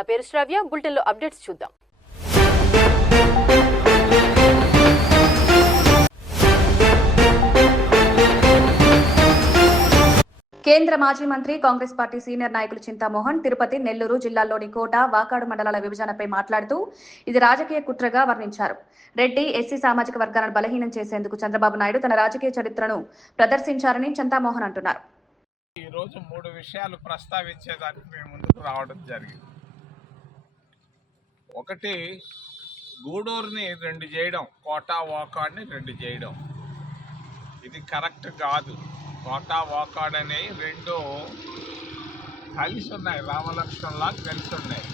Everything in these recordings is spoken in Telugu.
నా పేరు శ్రావ్య. బులెటిన్లో అప్డేట్స్ చూద్దాం. కేంద్ర మాజీ మంత్రి కాంగ్రెస్ పార్టీ సీనియర్ నాయకులు చింతామోహన్ తిరుపతి, నెల్లూరు జిల్లాల్లోని కోట, వాకాడు మండలాల విభజనపై మాట్లాడుతూ ఇది రాజకీయ కుట్రగా వర్ణించారు. రెడ్డి, ఎస్సీ సామాజిక వర్గాలను బలహీనం చేసేందుకు చంద్రబాబు నాయుడు తన రాజకీయ చరిత్రను ప్రదర్శించారని చింతామోహన్ అంటున్నారు. ఈ రోజు 3 విషయాలు ప్రస్తావించేదానికి మేము ముందుకు రావడం జరిగింది. ఒకటి, గూడూరుని 2 చేయడం, కోట వాకాడ్ని 2 చేయడం. ఇది కరెక్ట్ కాదు. కోట వాకాడ్ అనేవి 2 కలిసి ఉన్నాయి, రామలక్ష్మణ్లా కలిసి ఉన్నాయి.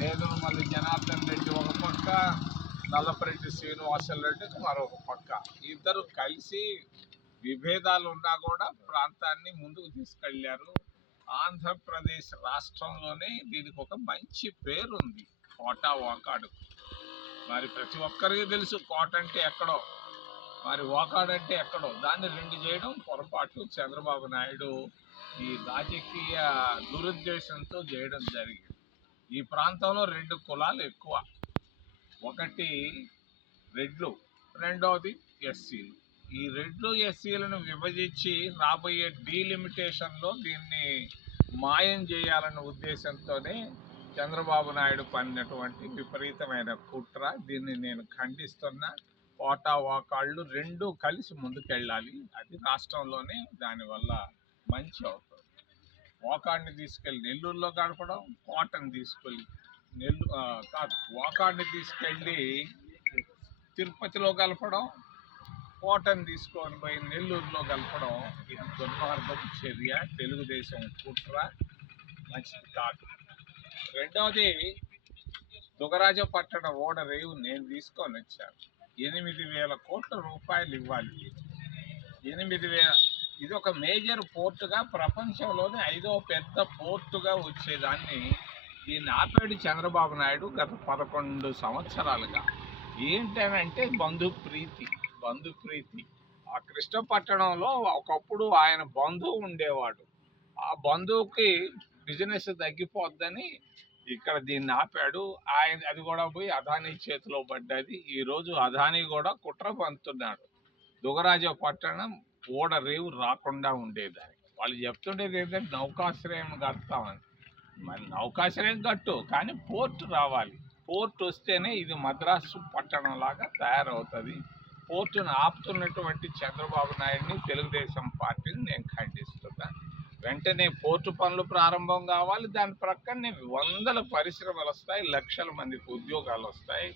నేదురుమల్లి జనార్దన్ రెడ్డి ఒక పక్క, నల్లపరెడ్డి శ్రీనివాసల్ రెడ్డి మరొక పక్క. ఇద్దరు కలిసి విభేదాలు ఉన్నా కూడా ప్రాంతాన్ని ముందుకు తీసుకెళ్లారు. ఆంధ్రప్రదేశ్ రాష్ట్రంలోనే దీనికి ఒక మంచి పేరుంది, కోట వాకాడు. మరి ప్రతి ఒక్కరికి తెలుసు కోట అంటే ఎక్కడో, మరి వాకాడు అంటే ఎక్కడో. దాన్ని 2 చేయడం పొరపాటు. చంద్రబాబు నాయుడు ఈ రాజకీయ దురుద్దేశంతో చేయడం జరిగింది. ఈ ప్రాంతంలో 2 కులాలు ఎక్కువ. ఒకటి రెడ్లు, రెండవది ఎస్సీలు. ఈ రెడ్లు ఎస్సీలను విభజించి రాబోయే డీలిమిటేషన్లో దీన్ని మాయం చేయాలన్న ఉద్దేశంతోనే చంద్రబాబు నాయుడు పడినటువంటి విపరీతమైన కుట్ర. దీన్ని నేను ఖండిస్తున్నా. కోట వాకాళ్ళు 2 కలిసి ముందుకెళ్ళాలి. అది రాష్ట్రంలోనే దానివల్ల మంచి అవుతుంది. వాకాడిని తీసుకెళ్ళి నెల్లూరులో గడపడం, కోటని తీసుకెళ్ళి వాకాడిని తీసుకెళ్ళి తిరుపతిలో కలపడం, కోటని తీసుకొని పోయి నెల్లూరులో కలపడం, ఇది దుర్మార్గపు చర్య, తెలుగుదేశం కుట్ర, మంచిది కాదు. రెండవది, దుగరాజపట్టణ ఓడరేవు నేను తీసుకొని వచ్చాను. 8,000 కోట్ల రూపాయలు ఇవ్వాలి. 8,000. ఇది ఒక మేజర్ పోర్టుగా, ప్రపంచంలోనే 5వ పెద్ద పోర్టుగా వచ్చేదాన్ని దీన్ని ఆపాడు చంద్రబాబు నాయుడు గత 11 సంవత్సరాలుగా. ఏంటనంటే బంధుప్రీతి. ఆ కృష్ణపట్టణంలో ఒకప్పుడు ఆయన బంధువు ఉండేవాడు. ఆ బంధువుకి బిజినెస్ తగ్గిపోద్దని ఇక్కడ దీన్ని ఆపాడు. అది కూడా పోయి అదానీ చేతిలో పడ్డది. ఈరోజు అదానీ కూడా కుట్ర పంతున్నాడు. దుగరాజపట్టణం ఓడ రేవు రాకుండా ఉండేదానికి. వాళ్ళు చెప్తుండేది ఏంటంటే నౌకాశ్రయం కడతామని. మరి నౌకాశ్రయం కట్టు, కానీ పోర్టు రావాలి. పోర్టు వస్తేనే ఇది మద్రాసు పట్టణం లాగా తయారవుతుంది. పోర్టును ఆపుతున్నటువంటి చంద్రబాబు నాయుడిని, తెలుగుదేశం పార్టీని నేను ఖండిస్తున్నాను. వెంటనే పోర్టు పనులు ప్రారంభం కావాలి. దాని ప్రక్కనే 100 పరిశ్రమలు వస్తాయి, లక్షల మందికి ఉద్యోగాలు వస్తాయి.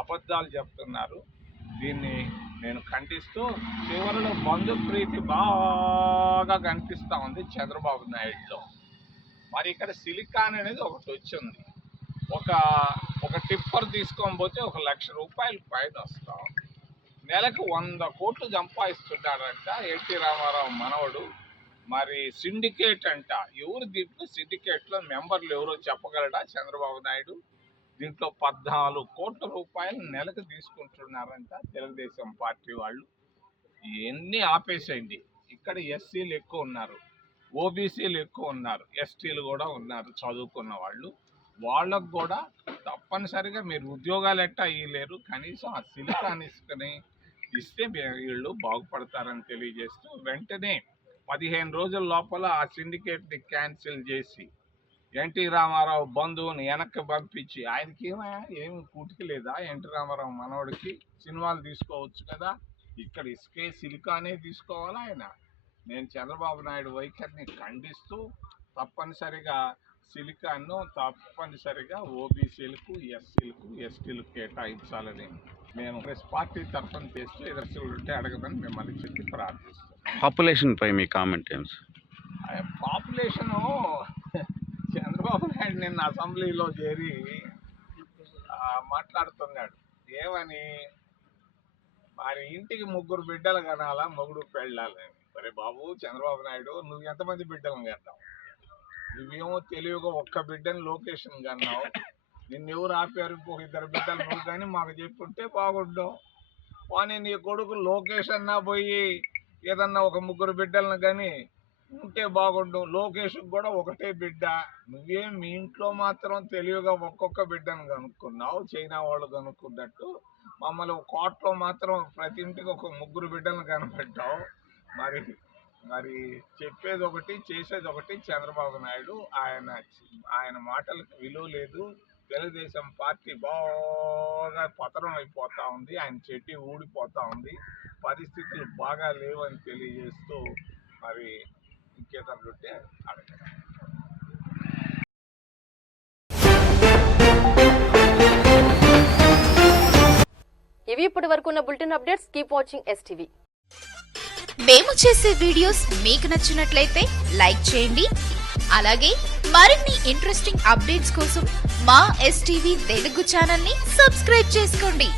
అబద్ధాలు చెప్తున్నారు. దీన్ని నేను ఖండిస్తూ, చివరిలో బంధుప్రీతి బాగా కనిపిస్తూ ఉంది చంద్రబాబు నాయుడులో. మరి ఇక్కడ సిలికాన్ అనేది ఒకటి వచ్చింది. ఒక టిప్పర్ తీసుకొని పోతే 1,00,000 రూపాయలు పైన వస్తాం. నెలకు 100 కోట్లు సంపాదిస్తున్నాడంట ఎన్టీ రామారావు మనవడు. మరి సిండికేట్ అంట. ఎవరు దీంట్లో సిండికేట్లో మెంబర్లు ఎవరో చెప్పగలడా చంద్రబాబు నాయుడు? దీంట్లో 14 కోట్ల రూపాయలు నెలకు తీసుకుంటున్నారంట తెలుగుదేశం పార్టీ వాళ్ళు. ఇవన్నీ ఆపేసేయండి. ఇక్కడ ఎస్సీలు ఎక్కువ ఉన్నారు, ఓబీసీలు ఎక్కువ ఉన్నారు, ఎస్టీలు కూడా ఉన్నారు చదువుకున్న వాళ్ళు. వాళ్ళకు కూడా తప్పనిసరిగా మీరు ఉద్యోగాలు ఎట్టా ఇవ్వలేరు, కనీసం ఆ సిలికాన్ ఇసుకని ఇస్తే వీళ్ళు బాగుపడతారని తెలియజేస్తూ, వెంటనే 15 రోజుల లోపల ఆ సిండికేట్ని క్యాన్సిల్ చేసి ఎన్టీ రామారావు బంధువుని వెనక్కి పంపించి, ఆయనకి ఏమి కూటికి లేదా? ఎన్టీ రామారావు మనవడికి సినిమాలు తీసుకోవచ్చు కదా, ఇక్కడ ఇసుకే సిలికానే తీసుకోవాలా ఆయన? నేను చంద్రబాబు నాయుడు వైఖరిని ఖండిస్తూ తప్పనిసరిగా సిలికాన్ను తప్పనిసరిగా ఓబీసీలకు, ఎస్సీలకు, ఎస్టీలకు కేటాయించాలని నేను పార్టీ తరఫున చేస్తూ ఎదురు ఉంటే అడగదని మిమ్మల్ని చెప్పి ప్రార్థిస్తాను. పాపులేషన్ పై మీ కామెంట్ ఏంటి? పాపులేషను చంద్రబాబు నాయుడు నిన్న అసెంబ్లీలో చేరి మాట్లాడుతున్నాడు. ఏమని? మరి ఇంటికి 3 బిడ్డలు కనాలా, మొగుడు పెళ్ళాలని. సరే బాబు చంద్రబాబు నాయుడు, నువ్వు ఎంతమంది బిడ్డలను కన్నావు? నువ్వేమో తెలివిగా 1 బిడ్డని లొకేషన్ కన్నావు. నిన్నెవరు ఆపారు? ఇంకొక 2 బిడ్డలు నువ్వు కానీ మాకు చెప్పుంటే బాగుంటావు. పోనీ నీ కొడుకు లోకేష్ అన్నా పోయి ఏదన్నా ఒక 3 బిడ్డలను కానీ ఉంటే బాగుండు. లోకేష్ కూడా ఒకటే బిడ్డ, నువ్వేం మీ ఇంట్లో మాత్రం తెలివిగా ఒక్కొక్క బిడ్డను కనుక్కున్నావు, చైనా వాళ్ళు కనుక్కున్నట్టు. మమ్మల్ని కోట్లో మాత్రం ప్రతి ఇంటికి ఒక 3 బిడ్డలను కనిపెట్టావు. మరి మరి చెప్పేది ఒకటి చేసేది ఒకటి చంద్రబాబు నాయుడు. ఆయన మాటలకు విలువ లేదు. తెలుగుదేశం పార్టీ బాగా పతనం అయిపోతా ఉంది, ఆయన చెడ్డి ఊడిపోతా ఉంది, పరిస్థితులు బాగా లేవని తెలియజేస్తూ మరి ఇంకేదన్నా ఉంటే అడగండి. ఇవి ఇప్పటి వరకు ఉన్న bulletin updates. Keep watching STV. మేము చేసే వీడియోస్ మీకు నచ్చినట్లయితే లైక్ చేయండి. అలాగే మరిన్ని ఇంట్రెస్టింగ్ అప్డేట్స్ కోసం మా STV తెలుగు ఛానల్ ని సబ్స్క్రైబ్ చేసుకోండి.